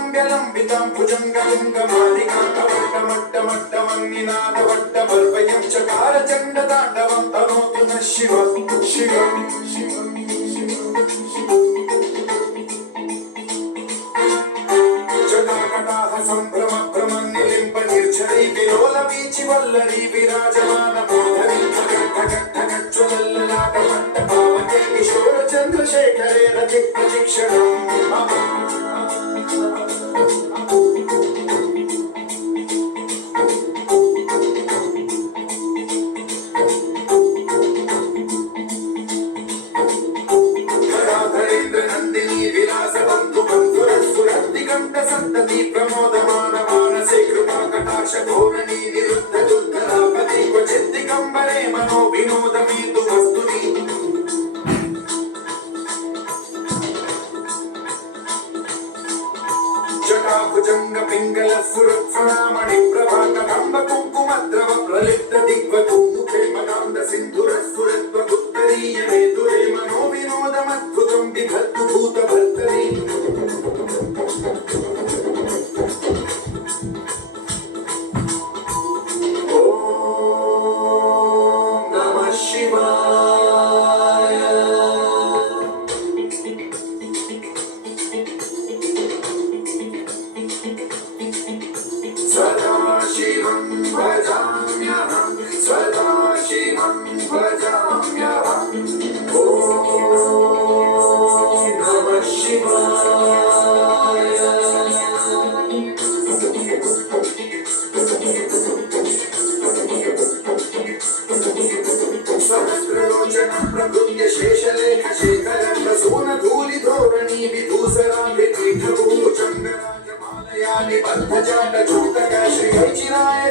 लम्बितां भुजङ्गलिङ्गमालिकान्तवट्टमट्टमट्टमन्निनादवट्टमर्वयं चकार चण्डताण्डवं तनोतु नः शिव शिव शिव जटाकटाह सम्भ्रम भ्रमन्निलिम्ब निर्झरी विलोलवीचि वल्लरी विराजमान मूर्धनि ठगट्ठगट्ठगज्ज्वलल्ललाटमट्टभावके किशोर चन्द्रशेखरे रति प्रतीक्षणम् संतति प्रमोदमान मानसे कृपा कटाक्ष धोरणी निरुद्ध दुर्धरापति क्वचित् दिगंबरे मनो विनोदमेतु वस्तुनि जटाभुजंग पिंगल सुरत्सणामणि प्रभा कदम्ब कुंकुमद्रव प्रलिप्त दिग्वधू मुखे मदान्द सिन्धुर सुरत्व उत्तरीय मेतुरे मनो विनोदमद्भुतं बिभर्तु भूत भर्तरि सदाशिवं भजाम्यहं सदाशिवं भजाम्यहं ॐ नमः शिवाय सहस्रलोचनं प्रभृत्य शेषलेख शेखर प्रसून धूलिधोरणी विधूसरामृतीर्थभूचङ्गराजमालयानि बद्धजाण्डचूटक श्रीहरिचिराय